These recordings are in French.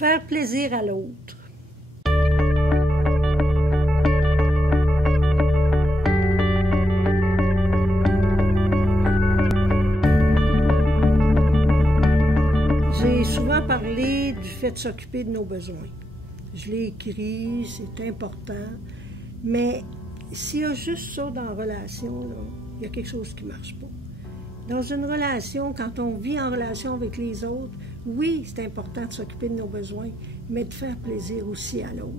Faire plaisir à l'autre. J'ai souvent parlé du fait de s'occuper de nos besoins. Je l'ai écrit, c'est important, mais s'il y a juste ça dans la relation, là, il y a quelque chose qui ne marche pas. Dans une relation, quand on vit en relation avec les autres, oui, c'est important de s'occuper de nos besoins, mais de faire plaisir aussi à l'autre.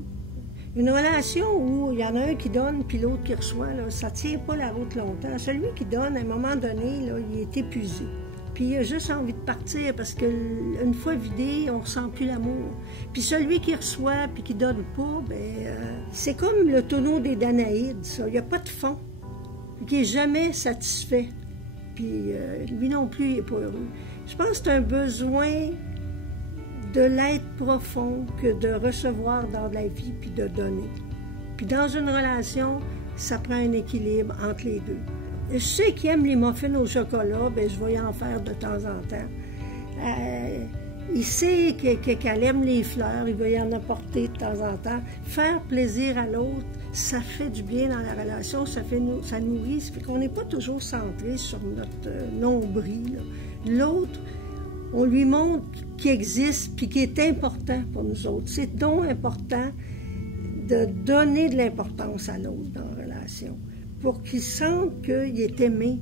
Une relation où il y en a un qui donne puis l'autre qui reçoit, là, ça ne tient pas la route longtemps. Celui qui donne, à un moment donné, là, il est épuisé. Puis il a juste envie de partir parce qu'une fois vidé, on ne ressent plus l'amour. Puis celui qui reçoit puis qui donne pas, c'est comme le tonneau des Danaïdes, ça. Il n'y a pas de fond. Qui n'est jamais satisfait. Puis lui non plus, il n'est pas heureux. Je pense que c'est un besoin de l'être profond que de recevoir dans la vie puis de donner. Puis dans une relation, ça prend un équilibre entre les deux. Je sais qu'il aime les muffins au chocolat, je vais y en faire de temps en temps. Il sait qu'elle aime les fleurs, il va y en apporter de temps en temps. Faire plaisir à l'autre, ça fait du bien dans la relation, ça nourrit, ça fait qu'on n'est pas toujours centré sur notre nombril. L'autre, on lui montre qu'il existe puis qu'il est important pour nous autres. C'est donc important de donner de l'importance à l'autre dans la relation, pour qu'il sente qu'il est aimé.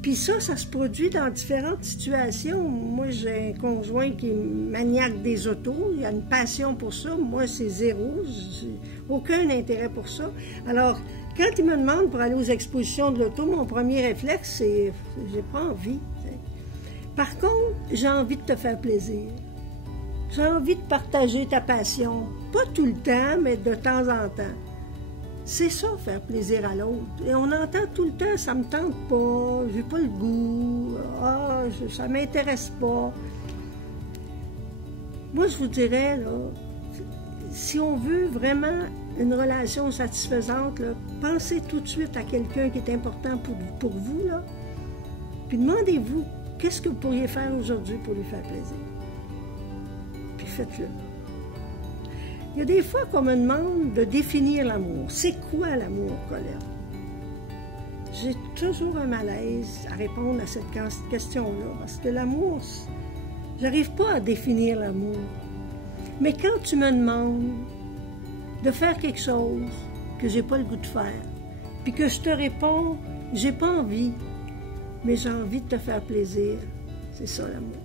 Puis ça se produit dans différentes situations. Moi, j'ai un conjoint qui est maniaque des autos, il a une passion pour ça. Moi, c'est zéro, j'ai aucun intérêt pour ça. Alors, quand il me demande pour aller aux expositions de l'auto, mon premier réflexe, c'est « j'ai pas envie ». Par contre, j'ai envie de te faire plaisir. J'ai envie de partager ta passion. Pas tout le temps, mais de temps en temps. C'est ça, faire plaisir à l'autre. Et on entend tout le temps, ça me tente pas, j'ai pas le goût, ça m'intéresse pas. Moi, je vous dirais, là, si on veut vraiment une relation satisfaisante, là, pensez tout de suite à quelqu'un qui est important pour vous, là, puis demandez-vous, qu'est-ce que vous pourriez faire aujourd'hui pour lui faire plaisir? Puis faites-le. Il y a des fois qu'on me demande de définir l'amour. C'est quoi l'amour, Colette? J'ai toujours un malaise à répondre à cette question-là, parce que l'amour, j'arrive pas à définir l'amour. Mais quand tu me demandes de faire quelque chose que j'ai pas le goût de faire, puis que je te réponds, j'ai pas envie, mais j'ai envie de te faire plaisir, c'est ça l'amour.